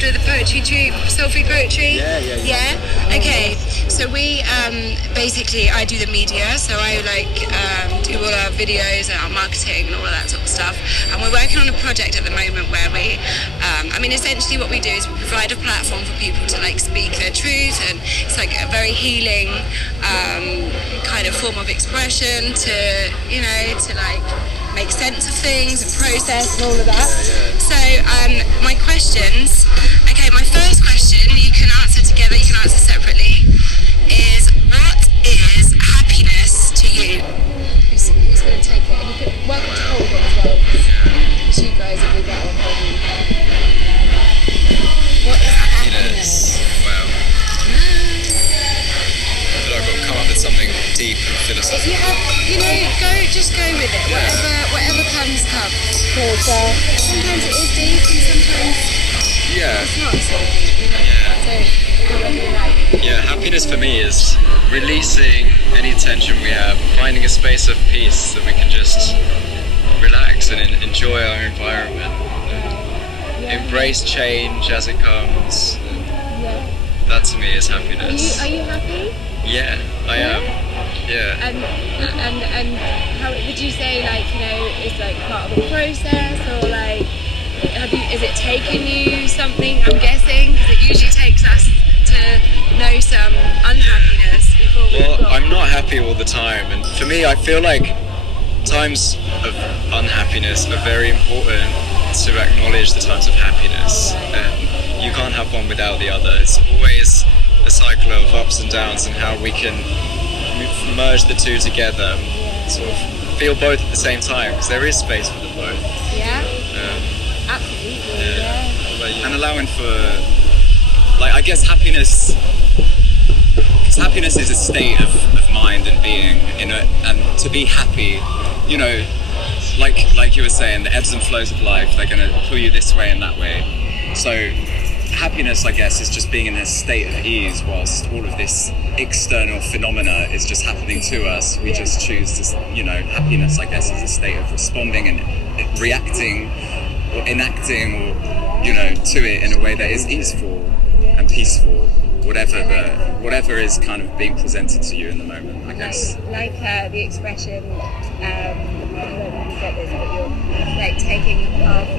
involved with the poetry troupe, Soulfree Poetry? Yeah. Okay, so we basically, I do the media, so I do all our videos and our marketing and all of that sort of stuff. And we're working on a project at the moment where we, essentially what we do is we provide a platform for people to speak their truth, and it's a very healing kind of form of expression to make sense of things and process and all of that. So my questions, my first question, you can answer together, you can answer separately, is what is happiness to you? Who's going to take it? And you can, welcome to hold it as well, because you guys will be better on holding. What is happiness? Well, I feel like I've got to come up with something deep and philosophical. If you have, just go with it. Whatever comes. Because sometimes it is deep and sometimes it's not so deep. So whatever you like. Yeah, happiness for me is releasing any tension we have, finding a space of peace that we can just relax and enjoy our environment. Embrace change as it comes. That to me is happiness. Are you happy? Yeah, I am. Yeah. And how would you say it's part of a process, or is it taken you something? I'm guessing because it usually takes us to know some unhappiness before we. Well, I'm not happy all the time, and for me, I feel like times of unhappiness are very important to acknowledge the times of happiness. And you can't have one without the other. It's always a cycle of ups and downs, and how we can merge the two together, sort of feel both at the same time, because there is space for them both. Absolutely. And allowing for, I guess happiness, because happiness is a state of mind and being, and to be happy, like you were saying, the ebbs and flows of life, they're going to pull you this way and that way. So happiness, I guess, is just being in a state of ease whilst all of this external phenomena is just happening to us. We just choose to, happiness, I guess, is a state of responding and reacting or enacting or, to it in a way that is easeful and peaceful, whatever is kind of being presented to you in the moment, I guess. The expression, I don't know if you get this, but you're taking the path of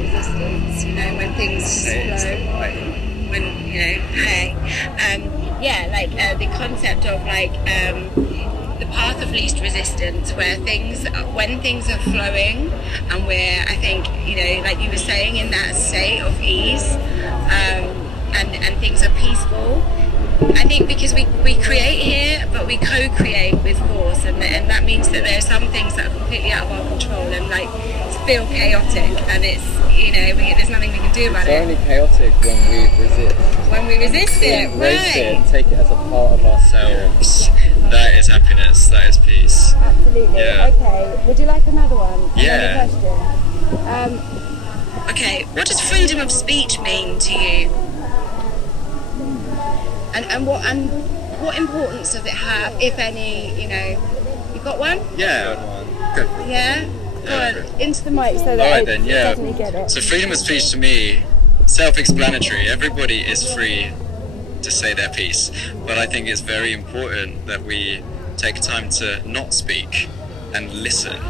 resistance, when things just flow. When, the concept of the path of least resistance, when things are flowing and we're, I think, like you were saying, in that state of ease, and things are peaceful. I think because we create here, but we co-create with force, and that means that there are some things that are completely out of our control and feel chaotic, and it's there's nothing we can do about it. It's only chaotic when we resist. When we resist it, embrace it, take it as a part of ourselves. That is happiness. That is peace. Absolutely. Yeah. Okay. Would you like another one? Yeah. Another question. Okay. What does freedom of speech mean to you? And what importance does it have, if any? You've got one? Yeah. Good. Yeah. Go on, into the mic so that I definitely get it. So freedom of speech to me, self-explanatory. Everybody is free to say their piece, but I think it's very important that we take time to not speak and listen,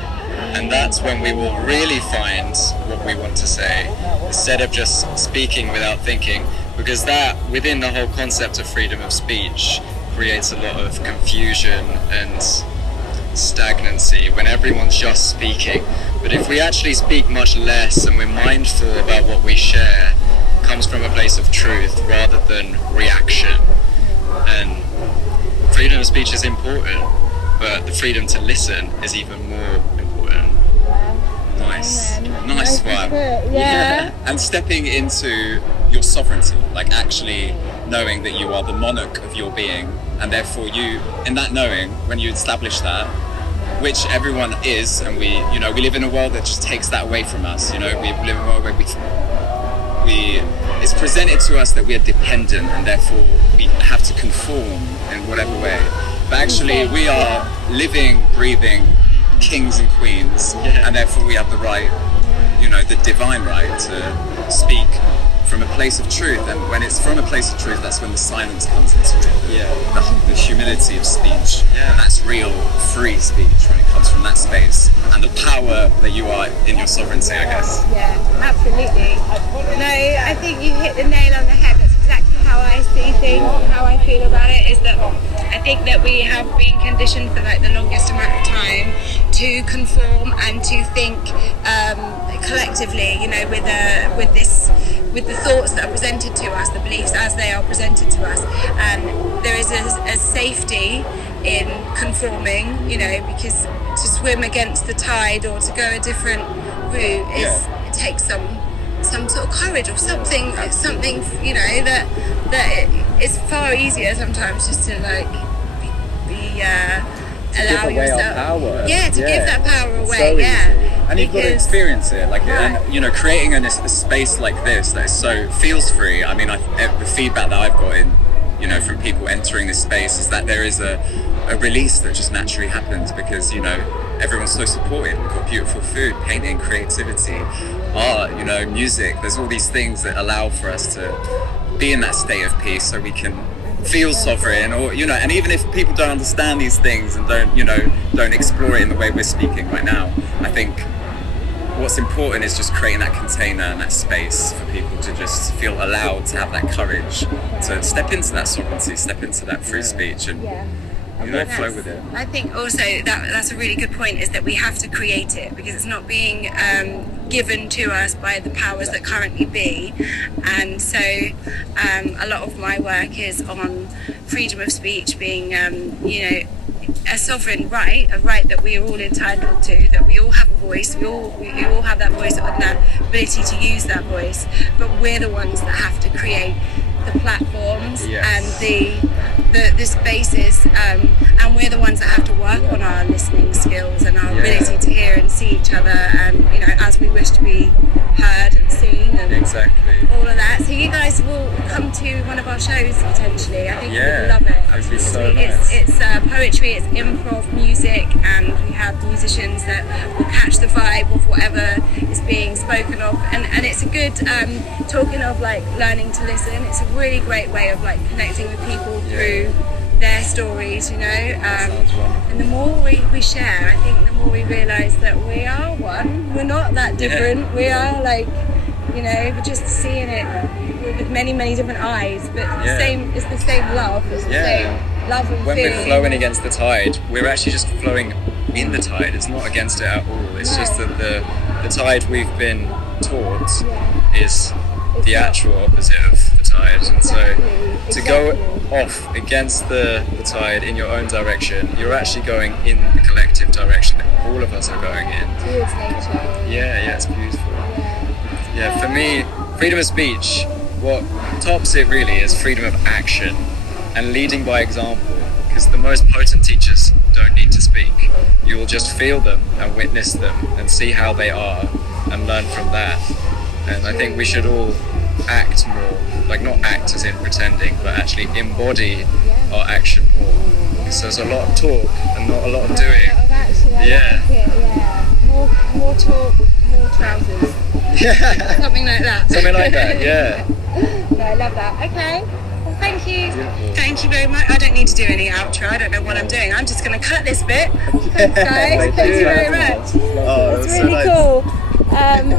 and that's when we will really find what we want to say, instead of just speaking without thinking, because that, within the whole concept of freedom of speech, creates a lot of confusion and stagnancy when everyone's just speaking. But if we actually speak much less and we're mindful about what we share, it comes from a place of truth rather than reaction. And freedom of speech is important, but the freedom to listen is even more important. Nice one. Yeah. And stepping into your sovereignty, actually knowing that you are the monarch of your being, and therefore you, in that knowing, when you establish that, which everyone is, and we live in a world that just takes that away from us. We live in a world where it's presented to us that we are dependent, and therefore we have to conform in whatever way. But actually, we are living, breathing kings and queens, and therefore we have the right, the divine right to speak from a place of truth, and when it's from a place of truth, that's when the silence comes into it. The humility of speech. That's real free speech when it comes from that space, and the power that you are in your sovereignty, I guess. Yeah, absolutely. No, I think you hit the nail on the head. That's exactly how I see things, how I feel about it, is that I think that we have been conditioned for like the longest amount of time to conform and to think collectively, you know, with the thoughts that are presented to us, the beliefs as they are presented to us, and there is a safety in conforming, you know, because to swim against the tide or to go a different route it takes some sort of courage or something, you know, that it's far easier sometimes just to like allow yourself to give that power away. So and you've got to experience it, like, and, you know, creating a space like this that is so feels free. I mean, the feedback that I've gotten, you know, from people entering this space is that there is a release that just naturally happens because, you know, everyone's so supportive. We've got beautiful food, painting, creativity, art, you know, music. There's all these things that allow for us to be in that state of peace, so we can feel sovereign, or, you know, and even if people don't understand these things and don't explore it in the way we're speaking right now, I think what's important is just creating that container and that space for people to just feel allowed to have that courage to step into that sovereignty, step into that free speech, and you know, flow with it. I think also that's a really good point, is that we have to create it, because it's not being given to us by the powers that currently be. And so a lot of my work is on freedom of speech being, you know, a sovereign right, a right that we are all entitled to, that we all have a voice, we all have that voice and that ability to use that voice, but we're the ones that have to create the platforms and the spaces, and we're the ones that have to work on our listening skills and our ability to hear and see each other, and, you know, as we wish to be heard and seen, and all of that. So you guys will come to one of our shows potentially. I think you'll love it. That would be so nice. It's poetry, it's improv music, and we have musicians that will catch the vibe of whatever is being spoken of, and it's a good talking of like learning to listen. It's a really great way of like connecting with people through their stories, you know, and the more we share, I think the more we realise that we are one. We're not that different. We are like, you know, we're just seeing it with many different eyes, but it's the same love. It's the same love and when feeling. we're flowing against the tide, we're actually just flowing in the tide. It's not against it at all. It's just that the tide we've been taught is the actual opposite of the tide, and so to go off against the tide in your own direction, you're actually going in the collective direction that all of us are going in. Towards nature. It's beautiful. For me, freedom of speech, what tops it really is freedom of action and leading by example, because the most potent teachers don't need to speak. You will just feel them and witness them and see how they are and learn from that. And I think we should all act more, like not act as in pretending, but actually embody our action more. Because there's a lot of talk and not a lot of doing. More talk, more trousers. Something like that. No, I love that. Okay. Well, thank you. Beautiful. Thank you very much. I don't need to do any outro. I don't know what I'm doing. I'm just going to cut this bit. Thanks, guys. Thank you very much. It's really cool. I'm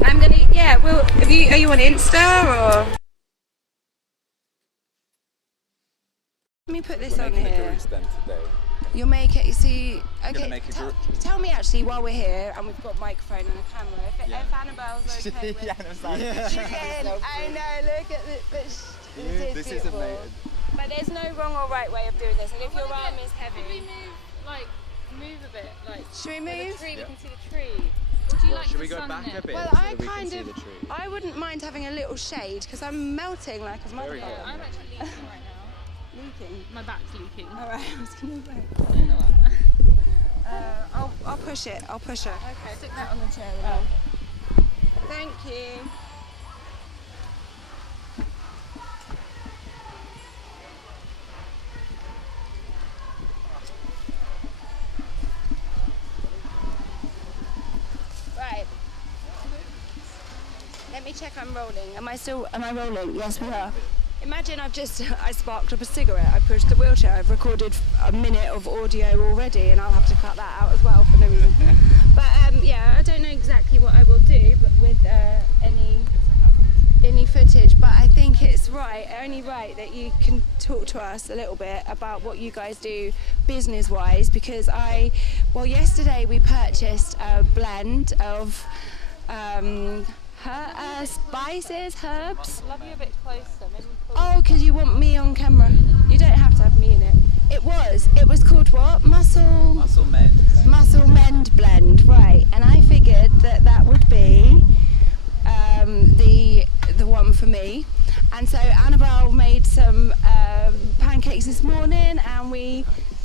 gonna. Are you on Insta or? Let me put this on here. Guroots then today. You'll make it. You see. Okay. Make a Tell me actually while we're here and we've got a microphone and a camera. If Annabelle's okay with I know. Look at this. This is amazing. But there's no wrong or right way of doing this. And if your arm is heavy, should we move a bit? Should we move? The tree, we can see the tree. Or do you like should the we go sun back here? a bit? Well, so I that we kind can of. see the tree? I wouldn't mind having a little shade because I'm melting like a motherfucker. Yeah, I'm actually leaking right now. Leaking. My back's leaking. All right, I was gonna wait. I'll push it. I'll push it. Okay, stick that on the chair. Thank you. Right. Let me check I'm rolling. Am I rolling? Yes, we are. Imagine I sparked up a cigarette, I pushed the wheelchair, I've recorded a minute of audio already and I'll have to cut that out as well for no reason. But yeah, I don't know exactly what I will do but with any footage, but I think it's only right that you can talk to us a little bit about what you guys do business-wise, because yesterday we purchased a blend of spices, herbs. Love you a bit closer. Maybe Oh, because you want me on camera. You don't have to have me in it. It was called what? Muscle Mend blend, right? And I figured that would be the one for me. And so Annabelle made some pancakes this morning, and we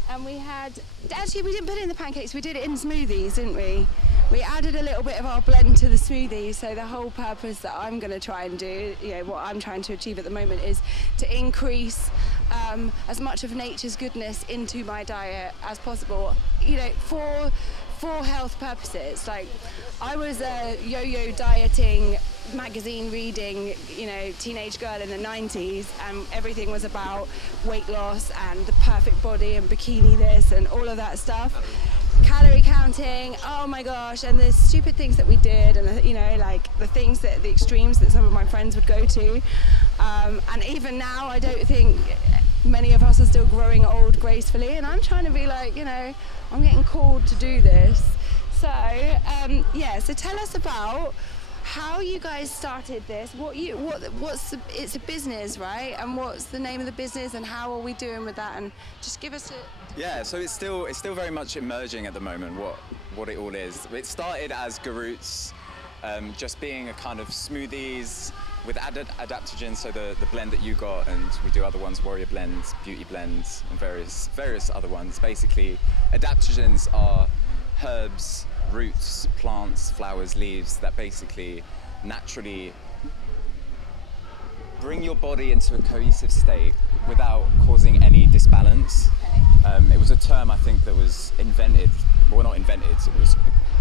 had, actually we didn't put it in the pancakes, we did it in smoothies, didn't we? We added a little bit of our blend to the smoothies, so the whole purpose that I'm going to try and do, what I'm trying to achieve at the moment is to increase as much of nature's goodness into my diet as possible, for health purposes. Like, I was a yo-yo dieting, magazine reading, teenage girl in the 90s, and everything was about weight loss and the perfect body and bikini this and all of that stuff. Calorie counting, oh my gosh, and the stupid things that we did, and the extremes that some of my friends would go to, and even now I don't think many of us are still growing old gracefully, and I'm trying to be like, I'm getting called to do this. So so tell us about how you guys started this. It's a business, right? And what's the name of the business, and how are we doing with that? And just give us So it's still very much emerging at the moment what it all is. It started as Guroots, just being a kind of smoothies with added adaptogens, so the blend that you got, and we do other ones, warrior blends, beauty blends, and various other ones. Basically, adaptogens are herbs, roots, plants, flowers, leaves that basically naturally bring your body into a cohesive state without causing any disbalance. It was a term, I think, that was invented, well, not invented, it was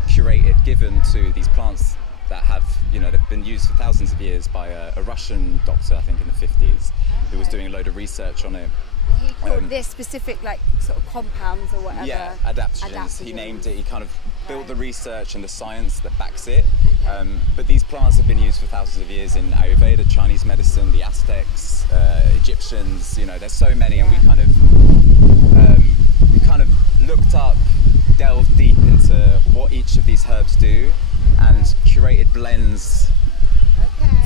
curated, given to these plants that have, they've been used for thousands of years by a Russian doctor, I think in the 50s, who was doing a load of research on it. He called this specific, sort of compounds or whatever. Yeah, adaptogens. He named it. He kind of built the research and the science that backs it. Okay. But these plants have been used for thousands of years in Ayurveda, Chinese medicine, the Aztecs, Egyptians. There's so many, and we kind of looked up, delved deep into what each of these herbs do, and curated blends.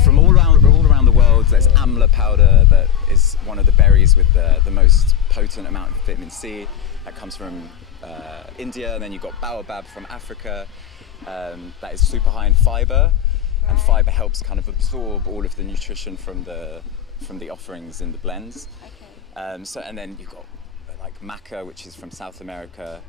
From all around the world. There's amla powder, that is one of the berries with the most potent amount of vitamin C. That comes from India. And then you've got baobab from Africa. That is super high in fiber, and fiber helps kind of absorb all of the nutrition from the offerings in the blends. And then you've got maca, which is from South America,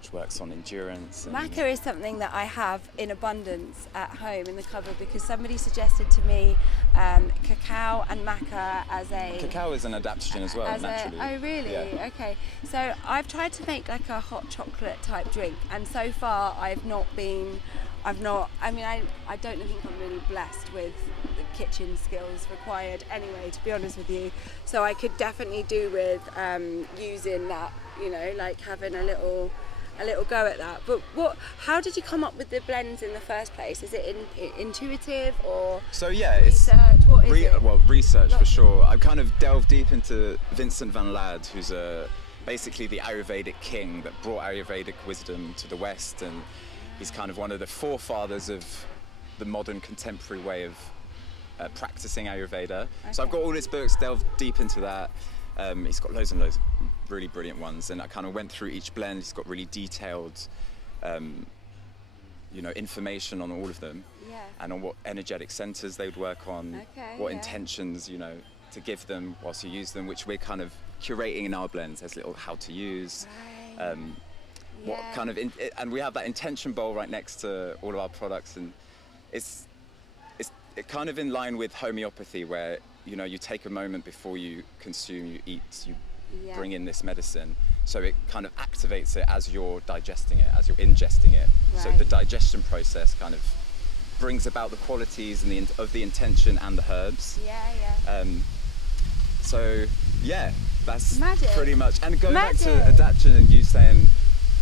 which works on endurance. Maca is something that I have in abundance at home in the cupboard, because somebody suggested to me cacao and maca as a... Cacao is an adaptogen as well, naturally. Oh really? Yeah. Okay. So I've tried to make a hot chocolate type drink, and so far I don't think I'm really blessed with the kitchen skills required anyway, to be honest with you. So I could definitely do with using that, having a little go at that. But how did you come up with the blends in the first place? Is it intuitive or research? What is it? Well, research for sure. I've kind of delved deep into Vincent van Ladd, who's basically the Ayurvedic king that brought Ayurvedic wisdom to the West, and he's kind of one of the forefathers of the modern contemporary way of practicing Ayurveda. Okay. So I've got all his books, delved deep into that. He's got loads and loads of really brilliant ones, and I kind of went through each blend. He's got really detailed, information on all of them, and on what energetic centers they would work on, what intentions, to give them whilst you use them, which we're kind of curating in our blends. There's little how to use, what kind of, and we have that intention bowl right next to all of our products, and it's kind of in line with homeopathy, where you take a moment before you consume, you eat, you bring in this medicine, so it kind of activates it as you're digesting it, as you're ingesting it. So the digestion process kind of brings about the qualities and of the intention and the herbs. Yeah. So yeah, that's Magic. pretty much. And going Magic. back to adaptation and you saying,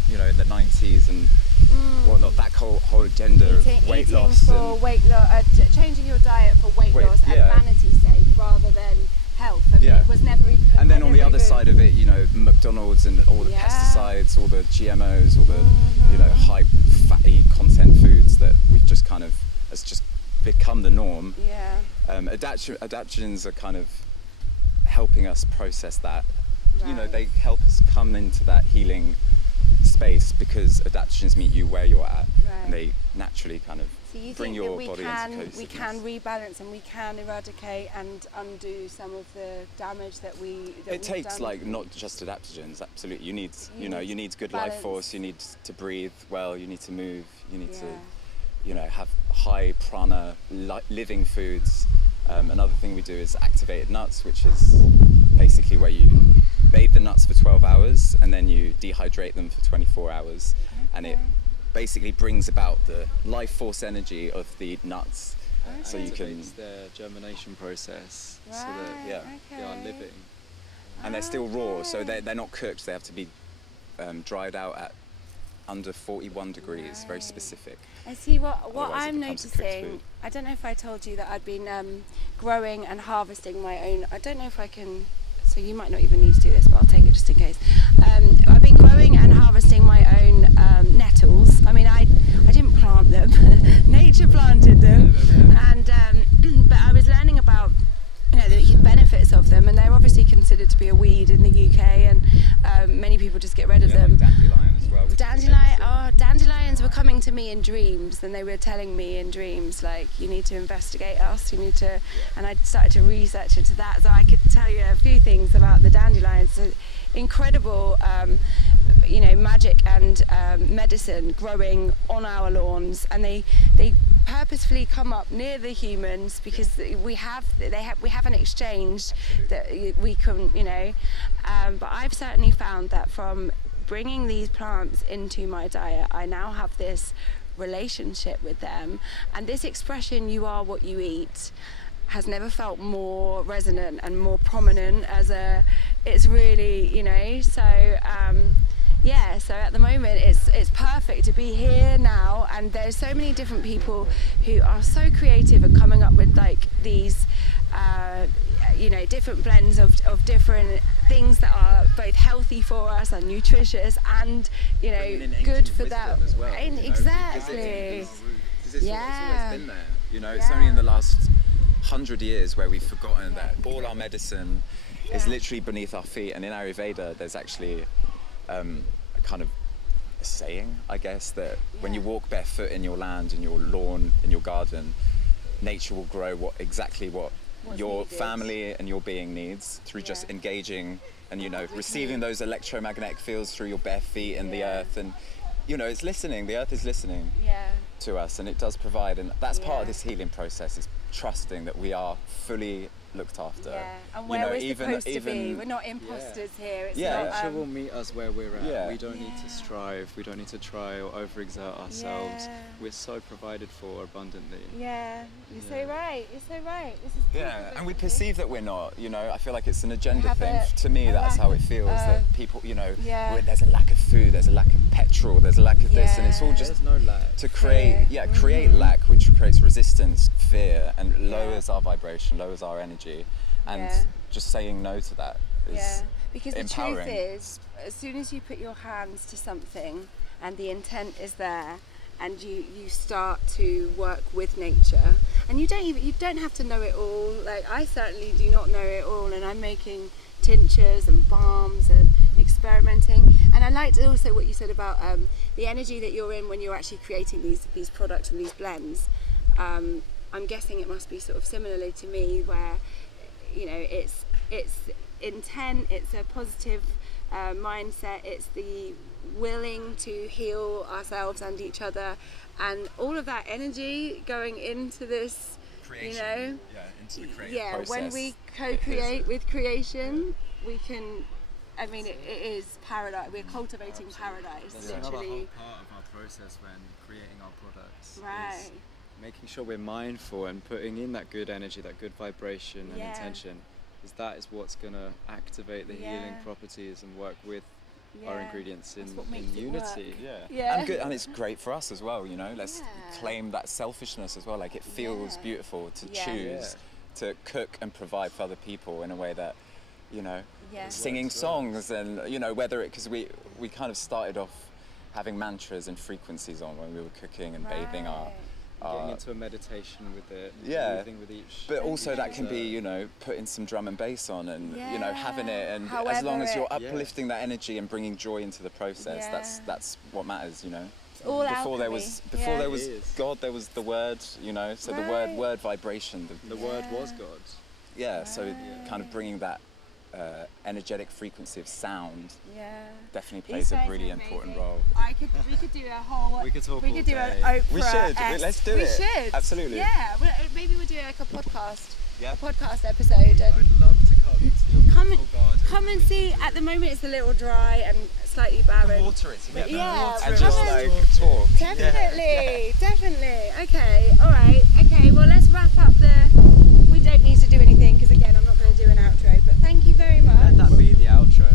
you know, in the 90s and whatnot, that whole agenda of weight loss for and weight loss, changing your diet for weight loss and yeah. vanity's sake rather than health. I mean, Yeah. it was never even. and then on the other side of it, you know, McDonald's and all the Yeah. pesticides, all the GMOs, all the you know, high fatty content foods that we've just kind of has just become the norm. Yeah. Adaptogens are kind of helping us process that. You know, Right. they help us come into that healing space because adaptogens meet you where you're at, Right. and they naturally kind of So you bring think your that we body can into cohesiveness. rebalance and we can eradicate and undo some of the damage that It we've takes done? like not just adaptogens. Absolutely, you need need you need good balance. life force. You need to breathe well. You need to move. You need to, Yeah. you know, have high prana living foods. Another thing we do is activated nuts, which is basically where you bathe the nuts for 12 hours and then you dehydrate them for 24 hours, and it basically brings about the life force energy of the nuts, so you can. Activates their germination process so that Right, yeah, they are okay. living. And they're still raw, so they're not cooked. They have to be dried out at under 41 degrees, very specific. And see what Otherwise it I'm becomes a cooked noticing. food. I don't know if I told you that I'd been growing and harvesting my own. I don't know if I can. So you might not even need to do this, but I'll take it just in case. I've been growing and harvesting my own nettles. I mean, I didn't plant them. Nature planted them, and but I was learning about, you know, the benefits of them, and they're obviously considered to be a weed in the UK, and many people just get rid of Yeah, them. like dandelion as well. which is Dandelion, medicine. dandelions were coming to me in dreams, and they were telling me in dreams, like, you need to investigate us, you need to, and I started to research into that, so I could tell you a few things about the dandelions. So incredible, you know, magic and medicine growing on our lawns, and they purposefully come up near the humans because we have an exchange that we can, you know, but I've certainly found that from bringing these plants into my diet, I now have this relationship with them, and this expression, you are what you eat, has never felt more resonant and more prominent it's really, you know, so yeah, so at the moment it's perfect to be here now, and there's so many different people who are so creative and coming up with like these you know, different blends of different things that are both healthy for us and nutritious and, you know, Bringing in good ancient for wisdom that. as well, you know, Exactly. because it's Yeah. always been there. You know, it's only in the last 100 years where we've forgotten that all our medicine is literally beneath our feet. And in Ayurveda, there's actually a kind of a saying, I guess, that when you walk barefoot in your land, in your lawn, in your garden, nature will grow exactly what your needed. family and your being needs through just engaging and, you know, receiving those electromagnetic fields through your bare feet and the earth. And, you know, it's listening. The earth is listening Yeah. to us, and it does provide, and that's part of Yeah. this healing process, is trusting that we are fully looked after. Yeah, and You where know, we're even- supposed to be. even- We're not imposters here. It's Yeah. not. Nature will meet us where we're at. Yeah. We don't need to strive. We don't need to try or overexert ourselves. Yeah. We're so provided for abundantly. Yeah, you're so right. You're so right. This is Yeah, and we perceive that we're not, you know, I feel like it's an agenda have thing. a- To me, a that's lack how it feels, that of- people, you know, Yeah. there's a lack of food, there's a lack of petrol, there's a lack of this, and it's all Yeah. just There's no lack. to create, Fear. create lack, which creates resistance, fear, and lowers our vibration, lowers our energy, and Yeah. just saying no to that is Yeah, because the empowering. truth is, as soon as you put your hands to something and the intent is there, and you start to work with nature, and you don't have to know it all. Like, I certainly do not know it all, and I'm making tinctures and balms and experimenting. And I liked also what you said about the energy that you're in when you're actually creating these products and these blends. I'm guessing it must be sort of similarly to me, where, you know, it's intent, it's a positive mindset, it's the willing to heal ourselves and each other, and all of that energy going into this, you know, into the creative yeah, process. when we co-create with creation, we can, I mean, it is paradise. We're cultivating paradise, That's another whole literally. part of our process when creating our products. Right. making sure we're mindful and putting in that good energy, that good vibration and intention, is that is what's going to activate the healing properties and work with our ingredients in unity. And it's great for us as well, you know. Let's claim that selfishness as well. Like, it feels beautiful to choose to cook and provide for other people in a way that, you know, singing songs, and, you know, whether it, because we kind of started off having mantras and frequencies on when we were cooking and bathing our getting into a meditation with it, breathing with each. But also that can be, you know, putting some drum and bass on and, you know, having it, and as long as you're uplifting that energy and bringing joy into the process, that's what matters, you know. Before there was God, there was the word, you know, so the word vibration. The word was God. Yeah, so kind of bringing that energetic frequency of sound definitely plays a really important role. We could do a whole. We could talk We all could do day. an Oprah. We should. Let's do it. We should. Absolutely. Yeah. Maybe we'll do like a podcast. Yeah. A podcast episode. I would love to come to your beautiful garden. Come and see. At the moment, it's a little dry and slightly barren. Water it together. Yeah. And just like talk. Definitely. Definitely. Okay. All right. Okay. Well, let's wrap up We don't need to do anything because again, I'm not going to do an outro. But thank you very much. Let that be the outro.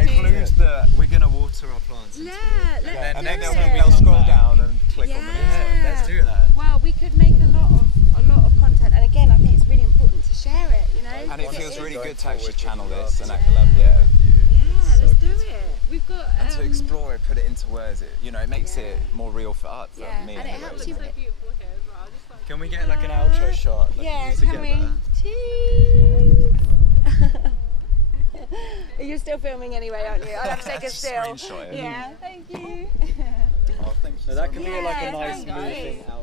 Includes the. We're gonna water our plants. And then they'll scroll down and click on the link. Let's do that. Well, we could make a lot of content, and again, I think it's really important to share it. You know. And it feels really good to actually channel this and Yeah, let's do it. We've got and to explore it, put it into words. You know, it makes it more real for us. For me, and it helps you. Can we get like an outro shot? Like, can we? Cheers. You're still filming anyway, aren't you? I'll have to take a still. Screenshot it. Yeah, thank you. Oh, thank you. So that can be like a Yeah, nice thank you. moving outro.